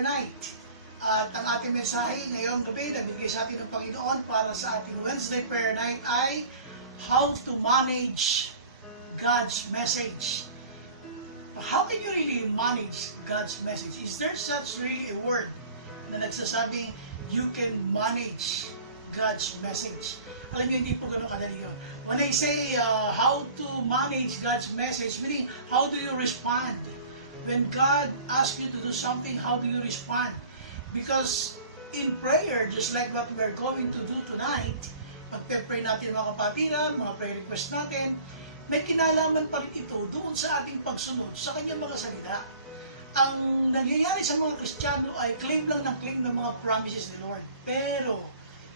prayer night. At ang ating mensahe ngayong gabi na binigay sa atin ng Panginoon para sa ating Wednesday prayer night ay how to manage God's message. How can you really manage God's message? Is there such really a word na nagsasabing you can manage God's message? Alam niyo, hindi po ganun kadali yun. When I say how to manage God's message, meaning how do you respond? When God asks you to do something, how do you respond? Because in prayer, just like what we're going to do tonight, pag-pray natin mga kapatiran, mga prayer request natin, may kinalaman pa rin ito doon sa ating pagsunod sa kanyang mga salita. Ang nangyayari sa mga Kristiyano ay claim lang ng mga promises ni Lord, pero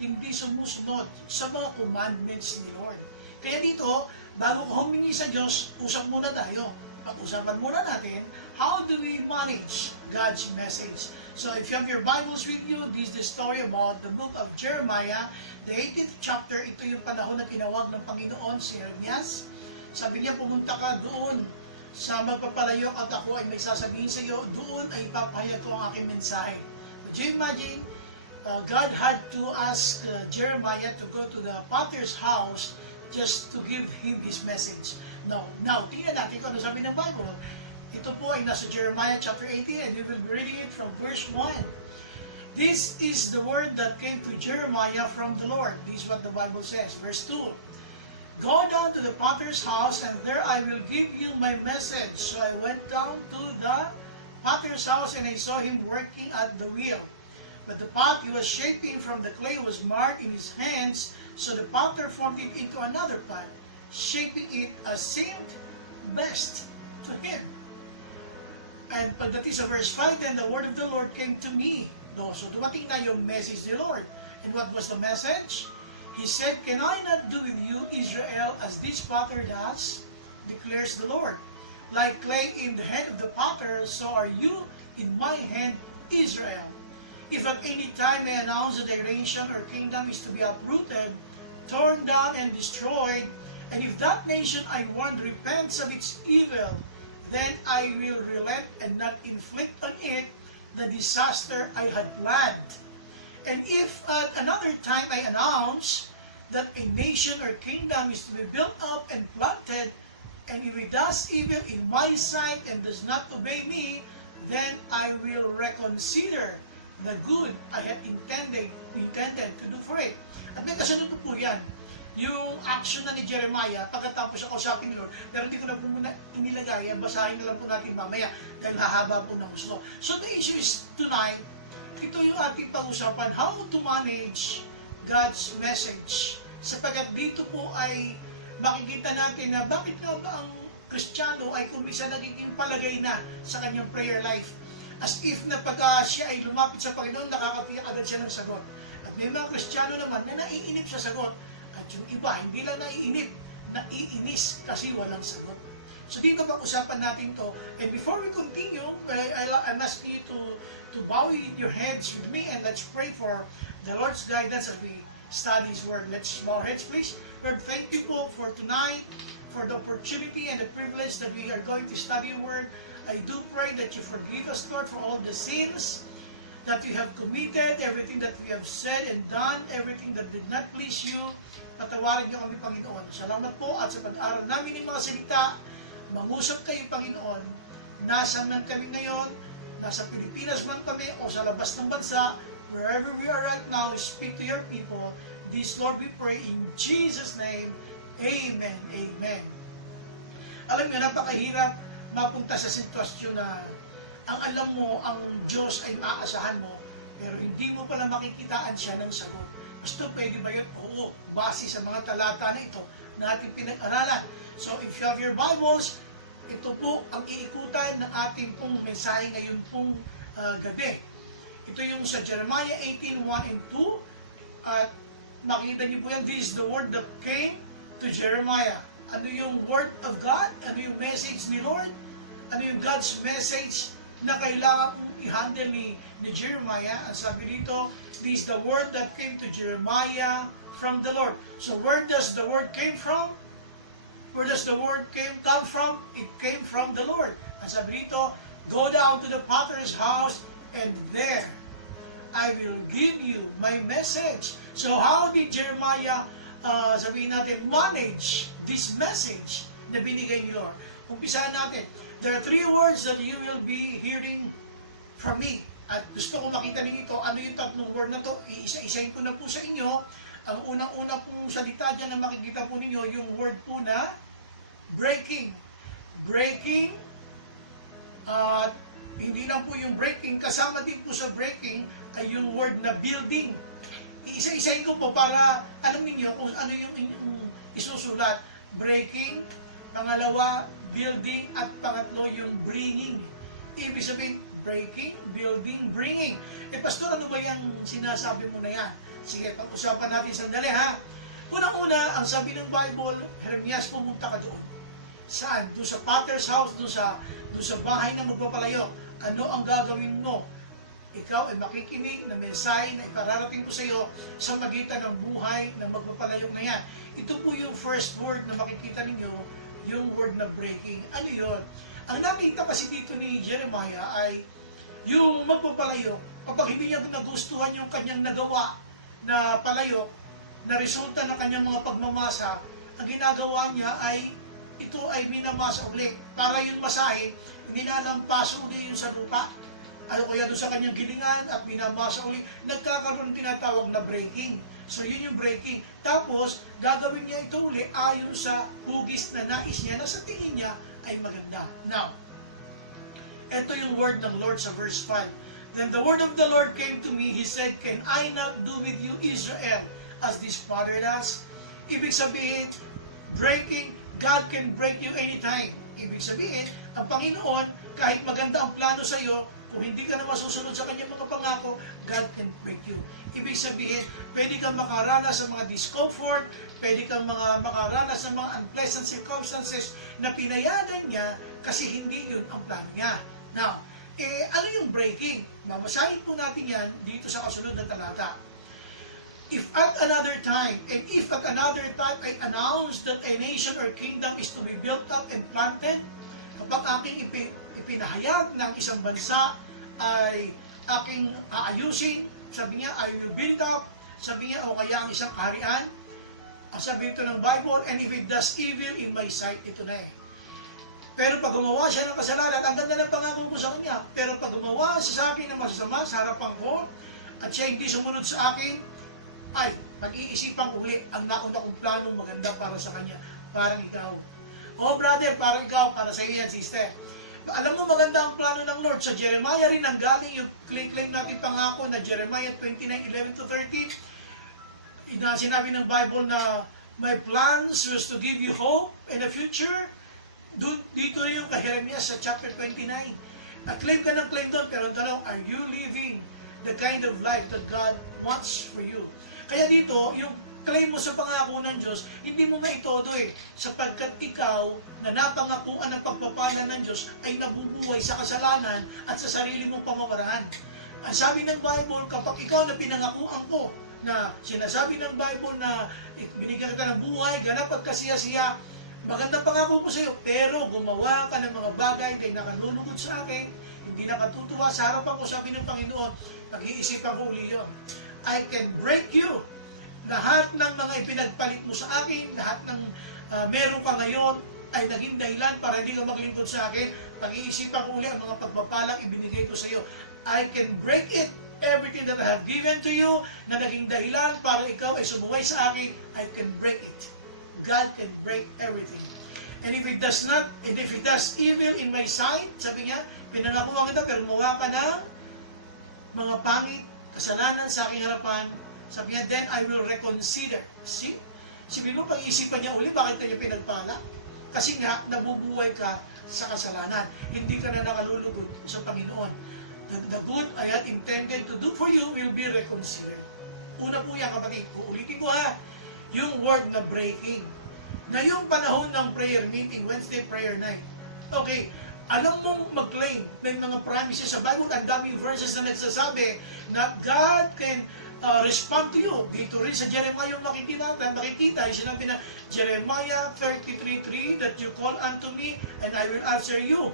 hindi sumusunod sa mga commandments ni Lord. Kaya dito, bago ka humingi sa Diyos, usap muna tayo. Pag-usapan muna natin, how do we manage God's message? So if you have your Bibles with you, this is the story about the book of Jeremiah, the 18th chapter. Ito yung panahon na tinawag ng Panginoon si Jeremias. Sabi niya, pumunta ka doon sa magpapalayo at ako ay may sasabihin sa iyo, doon ay papahayag ko ang aking mensahe. Would you imagine, God had to ask Jeremiah to go to the potter's house just to give him his message. Now, tingnan natin kung ano sabi ng Bible. Ito po ay nasa Jeremiah chapter 18 and we will be reading it from verse 1. This is the word that came to Jeremiah from the Lord. This is what the Bible says. Verse 2. Go down to the potter's house and there I will give you my message. So I went down to the potter's house and I saw him working at the wheel. But the pot he was shaping from the clay was marked in his hands, so the potter formed it into another pot, shaping it as seemed best to him. And pagdating sa verse 5, then the word of the Lord came to me. So dumating na yung message ni Lord. And what was the message? He said, can I not do with you, Israel, as this potter does? Declares the Lord. Like clay in the hand of the potter, so are you in my hand, Israel. If at any time I announce that a nation or kingdom is to be uprooted, torn down and destroyed, and if that nation I warned repents of its evil, then I will relent and not inflict on it the disaster I had planned. And if at another time I announce that a nation or kingdom is to be built up and planted, and if it does evil in my sight and does not obey me, then I will reconsider the good I had intended to do for it. At may kasunod po yan, yung action na ni Jeremiah pagkatapos ako kausapin ni Lord, pero hindi ko na po muna inilagay, basahin na lang po natin mamaya dahil hahaba po ng gusto. So the issue is tonight, ito yung ating pag-usapan, how to manage God's message. Sapagkat dito po ay makikita natin na bakit nga ba ang Kristiyano ay kumisa nagiging palagay na sa kanyang prayer life. As if na pag siya ay lumapit sa Panginoon, nakakatiyak agad siya ng sagot. At may mga Kristiyano naman na naiinip sa sagot. At yung iba, hindi lang naiinip, naiinis kasi walang sagot. So dito pag-usapan natin to. And before we continue, I'm asking you to bow your heads with me and let's pray for the Lord's guidance as we study His Word. Let's bow our heads, please. Lord, thank you po for tonight, for the opportunity and the privilege that we are going to study your Word. I do pray that you forgive us, Lord, for all the sins that we have committed, everything that we have said and done, everything that did not please you. Patawarin niyo kami, Panginoon. Salamat po at sa pag-aaral namin ng mga salita, mangusap kayo, Panginoon. Nasaan man kami ngayon, nasa Pilipinas man kami o sa labas ng bansa, wherever we are right now, speak to your people. This, Lord, we pray in Jesus' name. Amen. Amen. Alam niyo, napakahirap mapunta sa sitwasyon na ang alam mo, ang Diyos ay maaasahan mo, pero hindi mo pala makikitaan siya ng sagot. Gusto, pwede ba yun? Oo, base sa mga talata na ito na ating pinag-aralan. So, if you have your Bibles, ito po ang iikutan ng ating pong mensahe ngayon pong gabi. Ito yung sa Jeremiah 18:1 and 2. At makikita niyo po yan, this is the word that came to Jeremiah. Ano yung word of God? Ano yung message ni Lord? Ano yung God's message na kailangan i-handle ni Jeremiah? Ang sabi dito, this is the word that came to Jeremiah from the Lord. So where does the word came from? Where does the word come from? It came from the Lord. Ang sabi dito, go down to the potter's house and there I will give you my message. So how did Jeremiah, sabihin natin, manage this message na binigay ni Lord? Umpisahan natin. There are 3 words that you will be hearing from me. At gusto ko makita ninyo ito. Ano yung 3 word na to? Iisa-isahin ko na po sa inyo. Ang unang-una pong salita dyan na makikita po ninyo, yung word po na breaking. Breaking. Hindi lang po yung breaking. Kasama din po sa breaking ay yung word na building. Iisa-isahin ko po para alam niyo kung ano yung inyong isusulat. Breaking, pangalawa, building, at pangatlo yung bringing. Ibig sabihin, breaking, building, bringing. Pastor, ano ba yung sinasabi mo na yan? Sige, pag-usapan natin sandali ha. Unang-una, ang sabi ng Bible, Jeremias, pumunta ka doon. Saan? Doon sa potter's house, doon sa bahay na magpapalayo. Ano ang gagawin mo? Ikaw ay makikinig na mensahe na ipararating ko sa iyo sa magitan ng buhay na magpapalayok na yan. Ito po yung first word na makikita ninyo, yung word na breaking. Ano yun? Ang nakita kasi dito ni Jeremiah ay yung magpapalayok, kapag hindi niya nagustuhan yung kanyang nagawa na palayok, na resulta ng kanyang mga pagmamasa, ang ginagawa niya ay ito ay minamasa ulit. Para yung masahe, nilalampas ulit yung sa lupa. Ano kaya doon sa kanyang gilingan at binabasa ulit, nagkakaroon tinatawag na breaking. So yun yung breaking. Tapos, gagawin niya ito ulit ayon sa hugis na nais niya na sa tingin niya ay maganda. Now, ito yung word ng Lord sa verse 5. Then the word of the Lord came to me, He said, Can I not do with you, Israel, as this father does? Ibig sabihin, breaking, God can break you anytime. Ibig sabihin, ang Panginoon, kahit maganda ang plano sa iyo, kung hindi ka na masusunod sa kanyang mga pangako, God can break you. Ibig sabihin, pwede kang makaranas sa mga discomfort, pwede kang makaranas sa mga unpleasant circumstances na pinayagan niya kasi hindi yun ang plano niya. Now, ano yung breaking? Mamasahin po natin yan dito sa kasunod na talata. If at another time, and if at another time I announce that a nation or kingdom is to be built up and planted, kapag aking ipinahayag ng isang bansa ay aking aayusin, sabi niya, I will build up, sabi niya, o kaya ang isang kaharian, sabi ito ng Bible, and if it does evil in my sight, ito na eh. Pero pag gumawa siya ng kasalanan, ang ganda ng pangako ko sa kanya, pero pag gumawa siya sa akin ng masasama sa harapan ko, at siya hindi sumunod sa akin, ay, pag-iisipan ko ulit ang nauna kong planong maganda para sa kanya, parang ikaw. Oh brother, parang ikaw, para sa iyo yan, sister. Alam mo, maganda ang plano ng Lord. Sa Jeremiah rin ang galing yung claim natin pangako na Jeremiah 29:11-13. Sinabi ng Bible na my plans was to give you hope and a future. Dito yung kay Jeremias sa chapter 29. Claim ka ng claim doon, pero ang tanong, are you living the kind of life that God wants for you? Kaya dito, yung claim mo sa pangako ng Diyos, hindi mo maitodo sapagkat ikaw na napangakuan ng pagpapala ng Diyos ay nabubuhay sa kasalanan at sa sarili mong pamamaraan. Ang sabi ng Bible, kapag ikaw na pinangakuan ko, na sinasabi ng Bible na binigyan kita ng buhay, ganap at kasiya-siya, magandang pangako ko sa iyo, pero gumawa ka ng mga bagay na nakalulugod sa akin, hindi nakatutuwa sa harapan ko, sabi ng Panginoon, mag-iisipan ko uli yun. I can break you. Lahat ng mga ipinagpalit mo sa akin, lahat ng meron ka ngayon, ay naging dahilan para hindi ka maglingkod sa akin. Pag-iisipan ko ulit ang mga pagpapalang ibinigay ko sa iyo. I can break it. Everything that I have given to you, na naging dahilan para ikaw ay sumuway sa akin, I can break it. God can break everything. And if it does evil in my sight, sabi niya, pinangakuha kita, pero gumawa ka ng mga pangit, kasalanan sa aking harapan, sabi niya, then I will reconsider. See? Sabi mo, pag-iisipan niya uli, bakit kanya pinagpala? Kasi nga, nabubuhay ka sa kasalanan. Hindi ka na nakalulugod sa Panginoon. The good I had intended to do for you will be reconsidered. Una po yan, kapatid. Uulitin ko ha, yung word na breaking. Na yung panahon ng prayer meeting, Wednesday prayer night. Okay, alam mong mag-claim ng mga promises sa Bible, ang daming verses na nagsasabi na God can respond to you. Dito rin sa Jeremiah yung makikita, yung sinabi na Jeremiah 33:3, that you call unto me and I will answer you.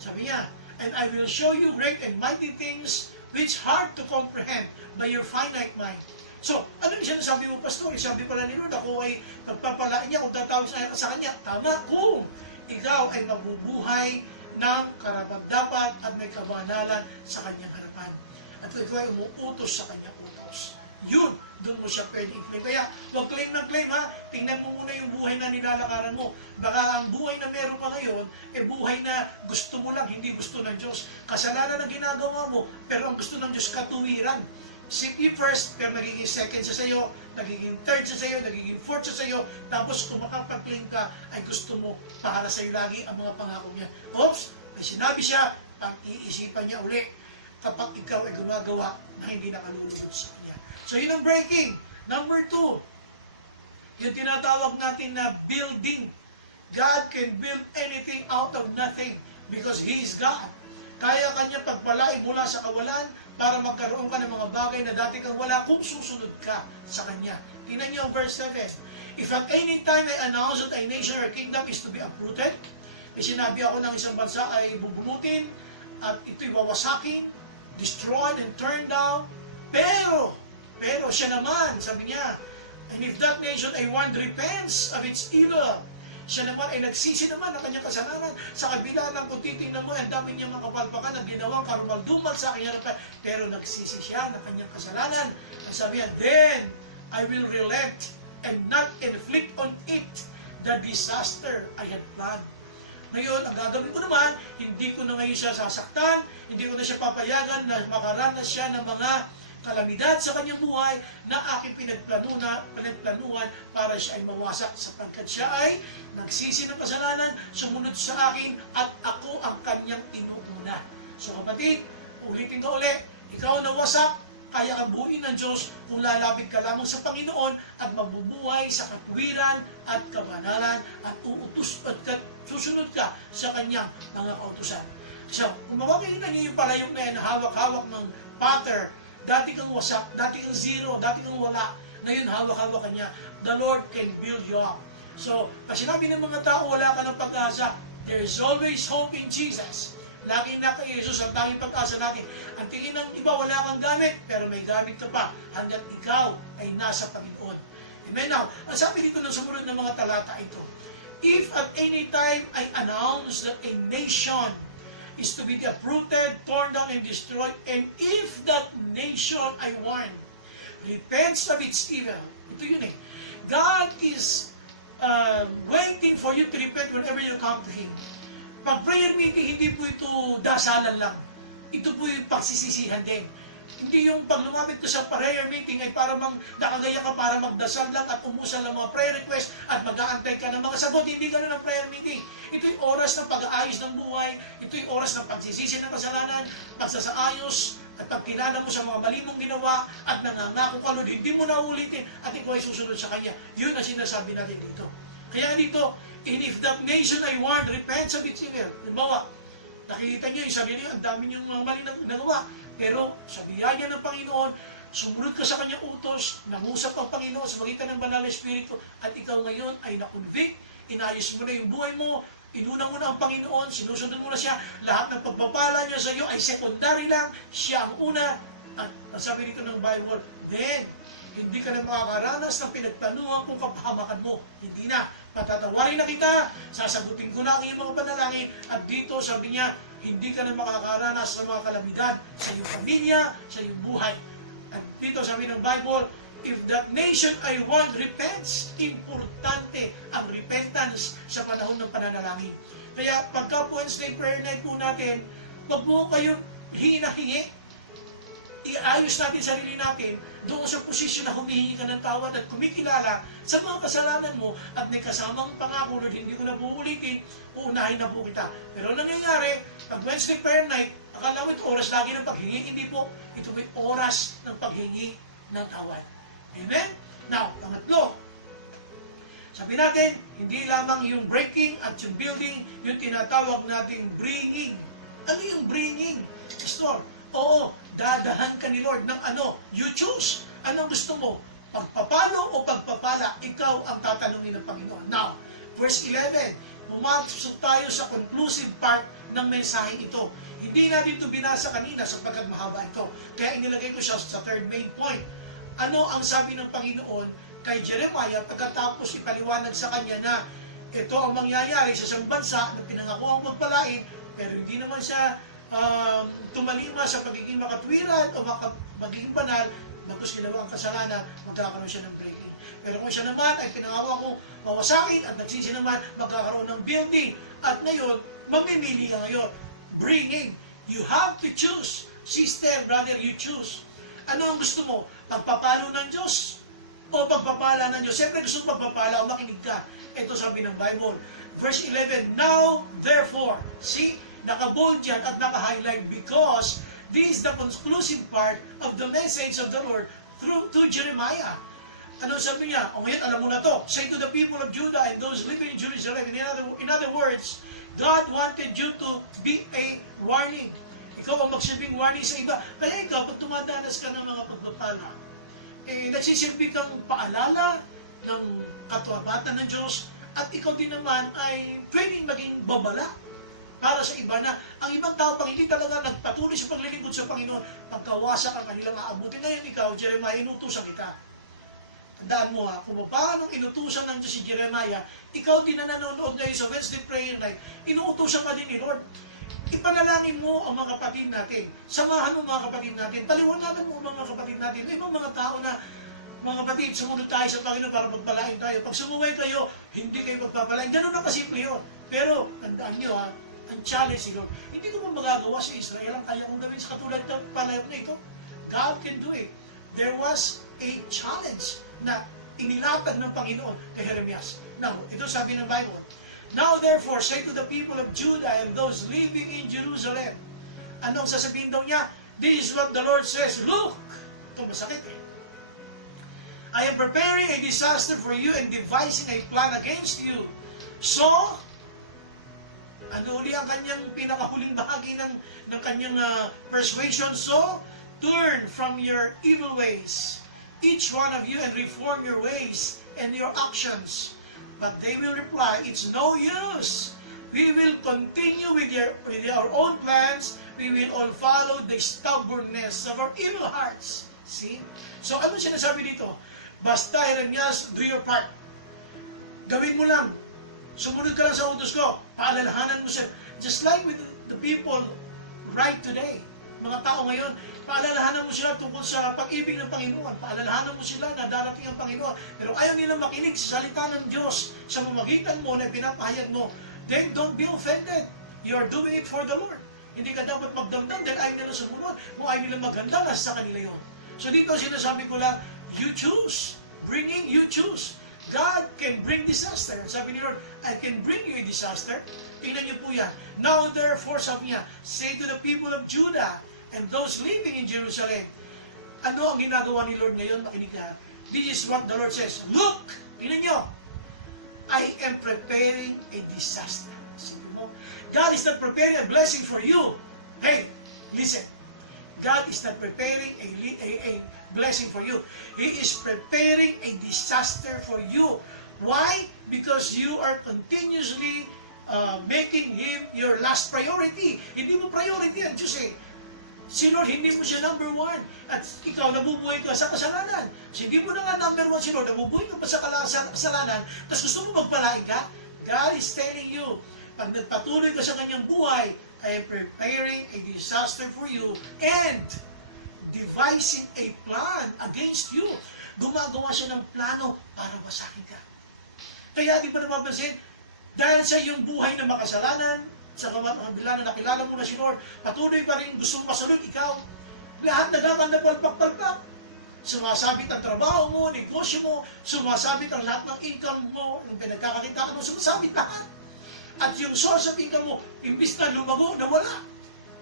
Sabi niya, and I will show you great and mighty things which hard to comprehend by your finite mind. So, ano yung sinasabi mo, Pastor? Sabi pala ni Lord, ako ay pagpapalain niya kung tatawag sa kanya. Tama, kung ikaw ay mabubuhay ng karapat-dapat at may kabanalan sa kanyang harapan. At kung ikaw ay umuutos sa kanyang utos, yun, doon mo siya pwede i-claim. Kaya, huwag claim ng claim ha. Tingnan mo muna yung buhay na nilalakaran mo. Baka ang buhay na meron ka ngayon, buhay na gusto mo lang, hindi gusto ng Diyos. Kasalanan ang ginagawa mo, pero ang gusto ng Diyos katuwiran. Seek ye first, pero nagiging second siya sa'yo, nagiging third siya sa'yo, nagiging fourth siya sa'yo, tapos kung makapag-claim ka, ay gusto mo para sa'yo lagi ang mga pangako niya. Oops, may sinabi siya, pag-iisipan niya uli kapag ikaw ay gumagawa na hindi nakalulunod sa kanya. So yun ang breaking. Number 2, yung tinatawag natin na building. God can build anything out of nothing because He is God. Kaya kanya pagpalain mula sa kawalan para magkaroon ka ng mga bagay na dati kang wala kung susunod ka sa Kanya. Tingnan niyo ang verse 7. If at any time I announce that a nation or kingdom is to be uprooted, sinabi ako ng isang bansa ay bubunutin at ito'y wawasakin, destroyed and turned down, pero siya naman, sabi niya, and if that nation ay one repents of its evil, siya naman ay nagsisi naman ng kanyang kasalanan. Sa kabila ng kung titingnan mo, ang dami niyang makapalpakan na ginawang karumal-dumal sa kanyang harapan, pero nagsisi siya ng kanyang kasalanan. Ang sabi niya, then I will relent and not inflict on it the disaster I had planned. Ngayon, ang gagawin ko naman, hindi ko na ngayon siya sasaktan, hindi ko na siya papayagan na makaranas siya ng mga kalamidad sa kanyang buhay na aking pinagplanuhan para siya ay mawasak sapagkat siya ay nagsisi ng kasalanan, sumunod sa akin at ako ang kanyang inuuna. So kapatid, ulitin ka uli, ikaw nawasak, kaya kang buuin ng Diyos kung lalapit ka lamang sa Panginoon at mabubuhay sa katwiran at kabanalan at uutos at susunod ka sa kanyang mga kautusan. So, kung mapapakita niyo yung palayok na yan, hawak-hawak ng pattern, dati kang wasak, dati kang zero, dati kang wala, ngayon hawak-hawak ka niya, the Lord can build you up. So, pag sinabi ng mga tao, wala ka ng pag-asa, there is always hope in Jesus. Lagi na kay Jesus ang tanging pag-asa natin. Ang tingin ng iba, wala kang gamit, pero may gamit ka pa hanggang ikaw ay nasa Panginoon. Amen. Now, ang sabi dito ng sumunod ng mga talata ito, if at any time I announce that a nation is to be uprooted, torn down, and destroyed, and if that nation, I warn, repents of its evil. Ito yun eh. God is waiting for you to repent whenever you come to Him. Pag prayer meeting, hindi po ito dasalan lang. Ito po yung pagsisisihan din. Hindi yung pag lumapit ko sa prayer meeting ay para nakagaya ka para magdasal lang at umusal ng mga prayer request at mag-aantay ka ng mga sagot. Hindi ganun ang prayer meeting. Ito yung oras ng pag-aayos ng buhay. Ito yung oras ng pagsisisi ng kasalanan, pagsasaayos, at pagkilala mo sa mga mali mong ginawa at nangangako ka, Lord, hindi mo na ulitin at ikaw ay susunod sa Kanya. Yun ang sinasabi natin dito. Kaya dito, and if that nation I warned repents of its evil. Halimbawa, nakikita niyo yung sarili, ang dami niyong mga mali na nagawa. Pero sa biyaya ng Panginoon, sumunod ka sa Kanyang utos, nangusap ang Panginoon sa magitan ng Banal na Espiritu, at ikaw ngayon ay na-convict, inayos mo na yung buhay mo, inuna mo na ang Panginoon, sinusunod mo na siya, lahat ng pagpapala niya sa iyo ay secondary lang, siya ang una. At sabi dito ng Bible, then, hindi ka na makakaranas ng pinagtanuhan kung kapahamakan mo. Hindi na. Patatawarin na kita, sasagutin ko na ang iyong mga panalangin, at dito sabi niya, hindi ka na makakaranas ng mga kalamidad sa iyong pamilya, sa iyong buhay. At dito sabi ng Bible, if that nation I want repents, importante ang repentance sa panahon ng pananalangin. Kaya pagka Wednesday prayer night po natin, wag mo kayo hingi, iayos natin sarili natin doon sa posisyon na humihingi ka ng tawad at kumikilala sa mga kasalanan mo at may kasamang pangako, Lord, hindi ko na uulitin, uunahin na po kita. Pero nangyayari, pag Wednesday prayer night, akala mo ito oras lagi ng paghingi, hindi po. Ito may oras ng paghingi ng tawad. Amen? Now, pangatlo, sabi natin, hindi lamang yung breaking at yung building, yung tinatawag nating bringing. Ano yung bringing? Pastor, oo, dadahan ka ni Lord ng ano? You choose. Anong gusto mo? Pagpapalo o pagpapala? Ikaw ang tatanungin ng Panginoon. Now, verse 11, pumasok tayo sa conclusive part ng mensaheng ito. Hindi natin ito binasa kanina sapagkat mahaba ito. Kaya inilagay ko siya sa third main point. Ano ang sabi ng Panginoon kay Jeremiah pagkatapos ipaliwanag sa kanya na ito ang mangyayari sa isang bansa na pinangako ang pagpalain, pero hindi naman siya tumalima sa pagiging makatwiran o magiging banal, bagkus ginawa ang kasalanan, magkakaroon siya ng breaking. Pero kung siya naman ay pinangako akong mawasakin at nagsisi naman, magkakaroon ng building. At ngayon, mamimili ka ngayon. Bringing. You have to choose. Sister, brother, you choose. Ano ang gusto mo? Pagpapalo ng Diyos o pagpapala ng Diyos? Siyempre gusto mo pagpapala o makinig ka. Ito sabi ng Bible. Verse 11, Now, therefore, see, naka-bold yan at naka-highlight because this is the conclusive part of the message of the Lord to Jeremiah. Ano sabi niya? O ngayon, alam mo na to. Say to the people of Judah and those living in Jerusalem. In other words, God wanted you to be a warning. Ikaw ang magsilbing warning sa iba. Kaya ikaw, pag tumadanas ka ng mga pagpapala, nagsisilbi kang paalala ng katwabatan ng Diyos at ikaw din naman ay pwedeng maging babala para sa iba na ang ibang tao pag hindi talaga nagpatuloy sa paglilingkod sa Panginoon, pagkawasak ang kanilang aabutin. Ngayon ikaw, Jeremiah, inutusan kita. Tandaan mo kung paano inutusan ng Diyos si Jeremiah, ikaw din na nanonood ngayon sa Wednesday prayer night, inuutusan ka din ni Lord. Ipanalangin mo ang mga kapatid natin. Samahan mo mga kapatid natin. Paliwanagan mo ang mga kapatid natin. May mga tao na, mga kapatid, sumunod tayo sa Panginoon para pagpalain tayo. Pag sumuway kayo, hindi kayo pagpapalain. Ganun na kasimple yun. Pero, tandaan nyo ang challenge ni Lord. Hindi ko ba magagawa sa Israel ang kaya kong gawin sa katulad ng palayok na ito? God can do it. There was a challenge na inilatag ng Panginoon kay Jeremias. Now, ito sabi ng Bible, Now therefore, say to the people of Judah and those living in Jerusalem. Anong sasabihin daw niya? This is what the Lord says. Look! Ito masakit I am preparing a disaster for you and devising a plan against you. So, ano uli ang kanyang pinakahuling bahagi ng kanyang persuasion? So, turn from your evil ways, each one of you, and reform your ways and your actions. But they will reply, it's no use. We will continue with our own plans. We will all follow the stubbornness of our evil hearts. See? So, ano sinasabi dito? Basta, Jeremias, do your part. Gawin mo lang. Sumunod ka lang sa utos ko. Paalalahanan mo siya. Just like with the people right today. Mga tao ngayon, paalalahanan mo sila tungkol sa pag-ibig ng Panginoon. Paalalahanan mo sila na darating ang Panginoon. Pero ayaw nilang makinig sa salita ng Diyos sa mamagitan mo na pinapahayag mo. Then don't be offended. You are doing it for the Lord. Hindi ka dapat magdamdam dahil ayaw nila sumunod. Kung ayaw nila maganda, nasa kanila yun. So dito sinasabi ko lang, you choose. Bringing, you choose. God can bring disaster. Sabi ni Lord, I can bring you a disaster. Tingnan niyo po yan. Now therefore, sabi niya, say to the people of Judah and those living in Jerusalem. Ano ang ginagawa ni Lord ngayon? Makinig na. This is what the Lord says. Look! Tingnan niyo. I am preparing a disaster. Sabi mo, God is not preparing a blessing for you. Hey, listen. God is not preparing a blessing for you. He is preparing a disaster for you. Why? Because you are continuously making Him your last priority. Hindi mo priority ang Diyos Si Lord, hindi mo siya number one. At ikaw, nabubuhay ka sa kasalanan. So, hindi mo na nga number one si Lord, nabubuhay ka pa sa kasalanan, tapos gusto mo magpalain ka? God is telling you, pag nagpatuloy ka sa kanyang buhay, I am preparing a disaster for you and devising a plan against you. Gumagawa siya ng plano para masakin ka. Kaya di ba napapansin, dahil sa iyong buhay na makasalanan, sa kabila na nakilala mo na si Lord, patuloy pa rin gustong masunod ikaw. Lahat nagkakandapalpak-palpak. Sumasabit ang trabaho mo, negosyo mo, sumasabit ang lahat ng income mo, ng pinagkakakitaan mo, sumasabit lahat. At yung source of income mo, imbis na lumago, nawala.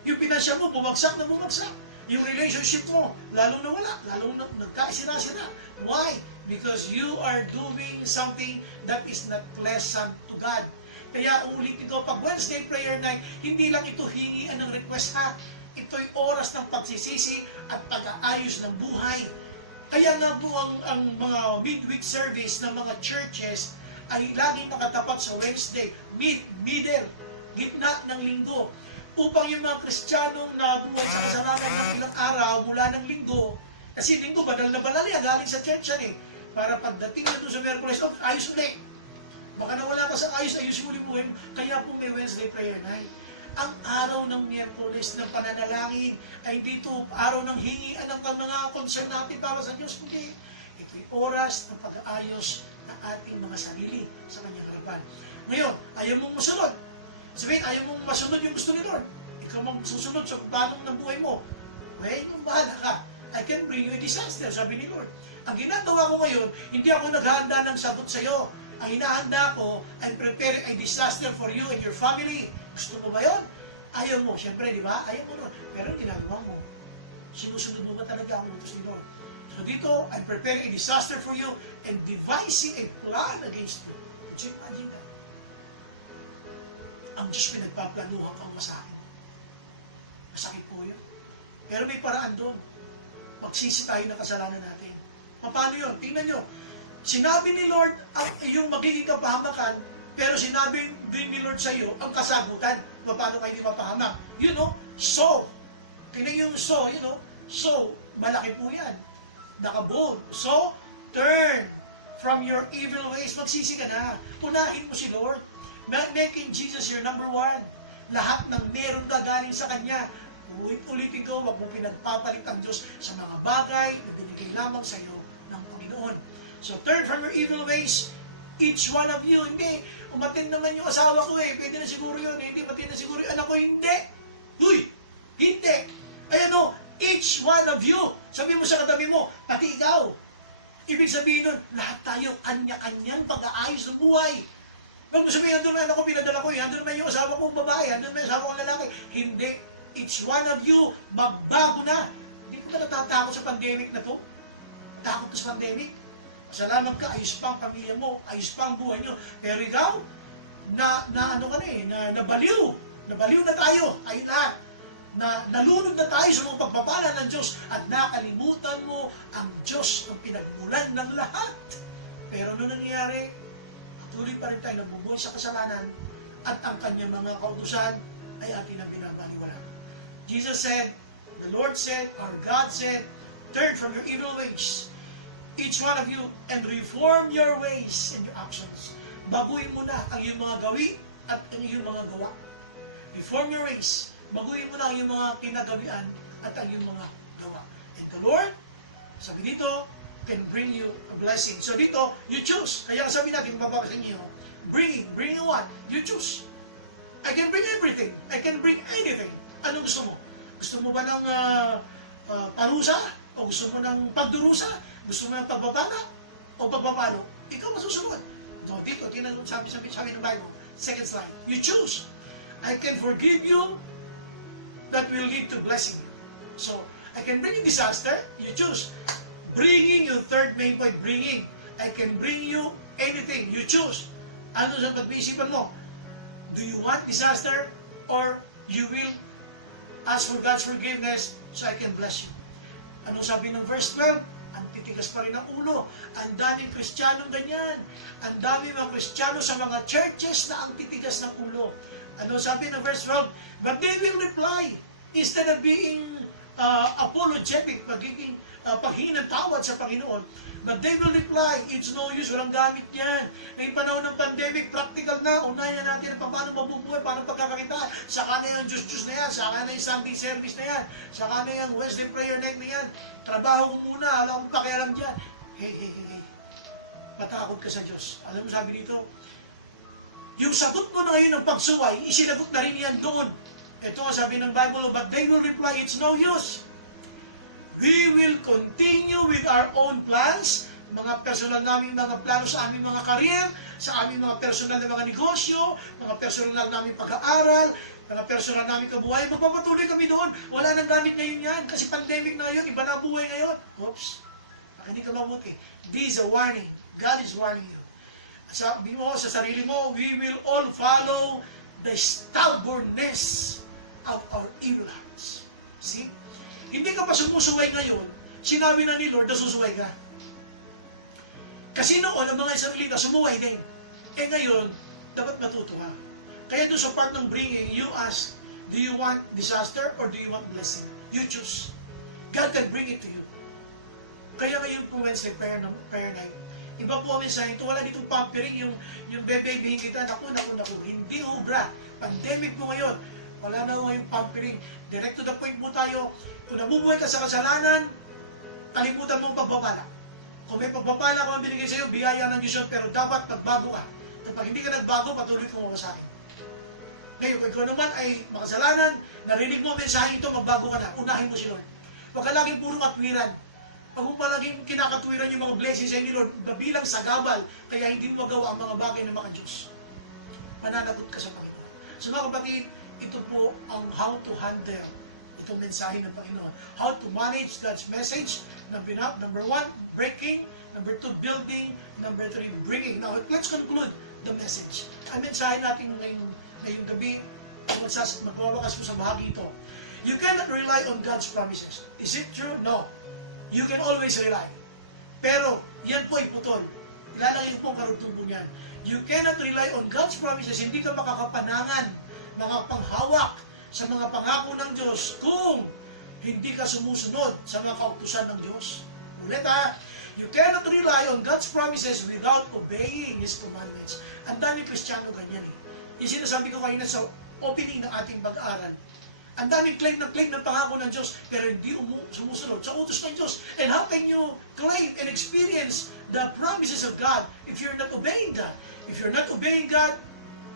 Yung pinansyal mo, bumagsak na bumagsak. Yung relationship mo, lalo na wala, lalo na nagkaisira-sira. Why? Because you are doing something that is not pleasant to God. Kaya ulitin ko, pag Wednesday prayer night, hindi lang ito hingian ng request Ito'y oras ng pagsisisi at pag-aayos ng buhay. Kaya nga po ang mga midweek service ng mga churches ay laging nakatapat sa Wednesday, middle. gitna ng linggo. Upang yung mga Kristiyanong na buhay sa kasalanan ng ilang araw mula ng linggo, kasi linggo, banal na banal yan, galing sa church yan eh. Para pagdating na doon sa Miyerkules, ayos ulit. Baka nawala ka sa ayos mo ulit buhay mo. Kaya po may Wednesday prayer night. Ang araw ng Miyerkules ng pananalangin ay dito araw ng hingian ng mga concern natin para sa Diyos. Hindi. Ito'y oras ng pag-aayos ng ating mga sarili sa kanyang harapan. Ngayon, ayaw mong masunod. Sabihin, ayaw mong masunod yung gusto ni Lord. Ikaw mong susunod sa planong ng buhay mo. Well, kung bahala ka, I can bring you a disaster, sabi ni Lord. Ang ginagawa ko ngayon, hindi ako naghahanda ng sagot sa iyo. Ang hinahanda ko, I'm preparing a disaster for you and your family. Gusto mo ba yun? Ayaw mo, siyempre, di ba? Ayaw mo nun. Pero ginagawa mo. Sinusunod mo ba talaga ang utos ni Lord? So dito, I'm preparing a disaster for you and devising a plan against you. So imagine that. Ang Diyos pinagpaplanuhan kang masakit. Masakit po yun. Pero may paraan doon. Magsisi tayo ng kasalanan natin. Paano yun? Tingnan nyo. Sinabi ni Lord ang iyong magiging kapahamakan, pero sinabi din ni Lord sa iyo ang kasagutan. Paano kayo hindi mapahamak? You know, so. Tingnan yung so, you know. So, malaki po yan. Nakabold. So, turn from your evil ways. Magsisi ka na. Unahin mo si Lord. Making Jesus your number one. Lahat ng meron ka galing sa Kanya. Ulitin ko, wag mo pinagpapalit ang Diyos sa mga bagay na binigay lamang sa iyo ng Panginoon. So, turn from your evil ways. Each one of you, hindi. Umatin naman yung asawa ko eh. Pwede na siguro yun. Hindi, pati na siguro yung anak ko. Hindi. Huy! Hindi. Ayan o, each one of you. Sabi mo sa katabi mo, pati ikaw. Ibig sabihin nun, lahat tayo kanya-kanyang pag-aayos ng buhay. Pag mo sabihin, andun na anak ko, pinadala ko, andun naman yung asawa kong babae, andun naman yung asawa kong lalaki. Hindi. Each one of you, magbago na. Hindi ko na natatakot sa pandemic na to. Takot ka sa pandemic. Salamat ka, ayos pa ang pamilya mo, ayos pa ang buhay nyo. Pero ikaw, ano ka na eh, nabaliw. Nabaliw na tayo, ayun lahat. Nalunod na tayo sa mga pagpapala ng Diyos at nakalimutan mo ang Diyos ang pinagmulan ng lahat. Pero ano nangyayari? Tuloy pa rin tayo nabubuhay sa kasalanan at ang kanyang mga kautusan ay atin na binabaliwala. Jesus said, the Lord said, our God said, turn from your evil ways, each one of you, and reform your ways and your actions. Baguhin mo na ang iyong mga gawi at ang iyong mga gawa. Reform your ways. Baguhin mo na ang iyong mga kinagawian at ang iyong mga gawa. And the Lord, sabi dito, can bring you a blessing. So dito, you choose. Kaya sabi natin, babakasin niyo, bringing what? You choose. I can bring everything. I can bring anything. Anong gusto mo? Gusto mo ba ng parusa? O gusto mo ng pagdurusa? Gusto mo ng pagbabala? O pagpapalo? Ikaw masusunod. So dito, sabi ng Bible, second slide. You choose. I can forgive you. That will lead to blessing. So, I can bring you disaster. You choose. Bringing, yung third main point, bringing. I can bring you anything. You choose. Ano sa pag-iisipan mo? Do you want disaster or you will ask for God's forgiveness so I can bless you? Ano sabi ng verse 12? Ang titigas pa rin ang ulo. Ang daming Kristiyanong ganyan. Ang daming mga Kristiyano sa mga churches na ang titigas ng ulo. Ano sabi ng verse 12? But they will reply, instead of being apologetic, paghingi ng tawad sa Panginoon, but they will reply, it's no use, walang gamit yan. Ngayong panahon ng pandemic, practical na, unahin na natin paano mabubuhay, paano pagkakakitaan. Saka na yung Diyos na yan, saka na yung Sunday service na yan, saka na yung Wednesday prayer night na yan. Trabaho ko muna, alam kong pakialam dyan. Hey. Patakot ka sa Diyos. Alam mo sabi dito, yung sagot mo na ngayon ng pagsuway, isinagot na rin yan doon. Ito ang sabi ng Bible, but they will reply, it's no use. We will continue with our own plans, mga personal naming mga plano sa aming mga career, sa aming mga personal na mga negosyo, mga personal naming pag-aaral, mga personal naming kabuhay. Magpapatuloy kami doon. Wala nang gamit ngayon yan, kasi pandemic na ngayon, iba na buhay ngayon. Oops, makinig ka mabuti. This is a warning. God is warning you. Sabi mo sa sarili mo, we will all follow the stubbornness of our evil hearts. See? Hindi ka pa sumusuway ngayon, sinabi na ni Lord na susuway ka. Kasi noon, ang mga Israelita sumuway din. Ngayon, dapat matuto ka. Kaya doon sa part ng bringing, you ask, do you want disaster or do you want blessing? You choose. God can bring it to you. Kaya ngayon po Wednesday prayer night, iba po ang mensahe ito, wala ditong pampering, yung bebebihin kita, naku, hindi obra. Pandemic mo ngayon, wala na ngayong pampering. Direct to the point mo tayo, kung nabubuhay ka sa kasalanan, kalimutan mong pagbabala. Kung may pagbabala kung binigay sa iyo, biyaya ng Diyos, pero dapat magbago ka. Kapag hindi ka nagbago, patuloy kang mawasakin. Ngayon, kung ikaw naman ay makasalanan, narinig mo ang mensahe ito, magbago ka na, unahin mo si Lord. Huwag ka laging puro katwiran. Pag mo palaging kinakatwiran yung mga blessings sa inyo, Lord, nabilang sa gabal, kaya hindi mo magawa ang mga bagay ng mga Diyos. Mananagot ka sa Panginoon. So mga kapatid, ito po ang how to handle itong mensahe ng Panginoon. How to manage God's message. Number 1, breaking. Number 2, building. Number 3, bringing. Now, let's conclude the message. Ang mensahe natin ngayong gabi, magwawakas po sa bahagi ito. You cannot rely on God's promises. Is it true? No. You can always rely. Pero, yan po ay putol. Ilalagay po ang karugtong po niyan. You cannot rely on God's promises. Hindi ka makakapanangan, makapanghawak sa mga pangako ng Diyos kung hindi ka sumusunod sa mga kautusan ng Diyos. Ulit ha, you cannot rely on God's promises without obeying His commandments. Ang daming Kristiyano ganyan eh. Yung sinasabi ko kanina sa opening ng ating pag-aaral. Ang daming claim ng pangako ng Diyos, pero hindi sumusunod sa utos ng Diyos. And how can you claim and experience the promises of God if you're not obeying God? If you're not obeying God,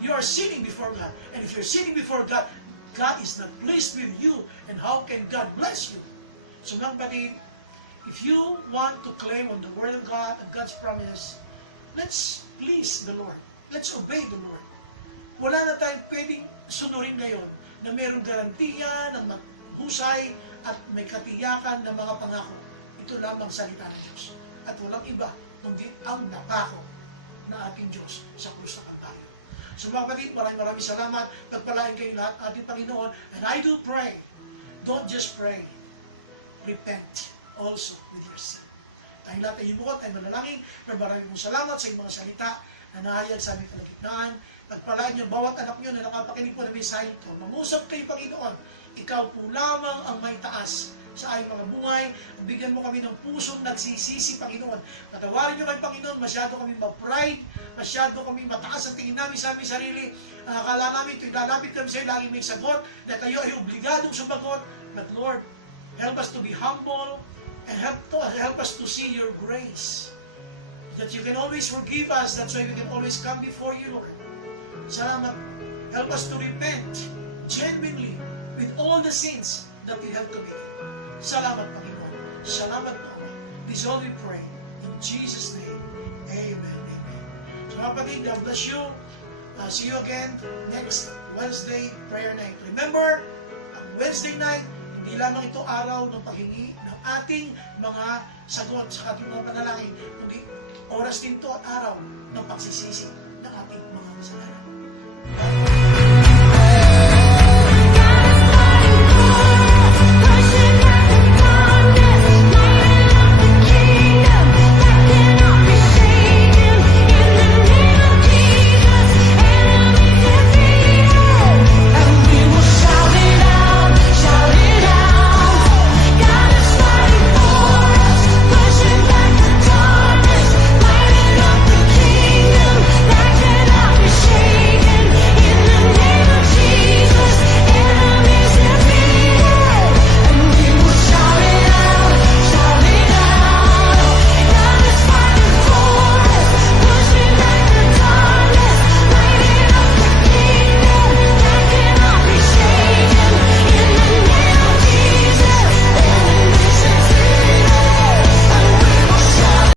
you are sinning before God. And if you're sinning before God, God is not pleased with you. And how can God bless you? So mga kapatid, if you want to claim on the Word of God and God's promise, let's please the Lord. Let's obey the Lord. Wala na tayong pwedeng sunurin ngayon na mayroong garantiya ng maghusay at may katiyakan ng mga pangako. Ito lamang salita ng Diyos. At walang iba kundi ang napako na ating Diyos sa krus ng Kalbaryo. So mga kapatid, maraming salamat. Pagpalain kayo lahat, ating Panginoon. And I do pray, don't just pray, repent also with your sin. Tayong lahat ay imukot, ay manalangin. Maraming mong salamat sa iyong mga salita na nahayag sa aming kalagitnaan. Pagpalaan niyo, bawat anak niyo na nakapakinig po na mensahe ito. Mangusap kayo, Panginoon. Ikaw po lamang ang may taas sa aming mga buhay. Bigyan mo kami ng pusong nagsisisi, Panginoon. Patawarin niyo kay Panginoon, masyado kami ma-pride, masyado kami mataas ang tingin namin sa aming sarili. Akala namin ito, ilalapit kami sa iyo, laging may sagot, na kayo ay obligadong sumagot. But Lord, help us to be humble, and help us to see your grace. That you can always forgive us, that's why we can always come before you, Lord. Salamat. Help us to repent genuinely with all the sins that we have committed. Salamat, Panginoon. Salamat po, Ama. This all we pray. In Jesus' name. Amen. Amen. So, mga kapatid, God bless you. See you again next Wednesday prayer night. Remember, ang Wednesday night, hindi lamang ito araw ng paghingi ng ating mga sagot sa ating mga panalangin, kundi oras din ito at araw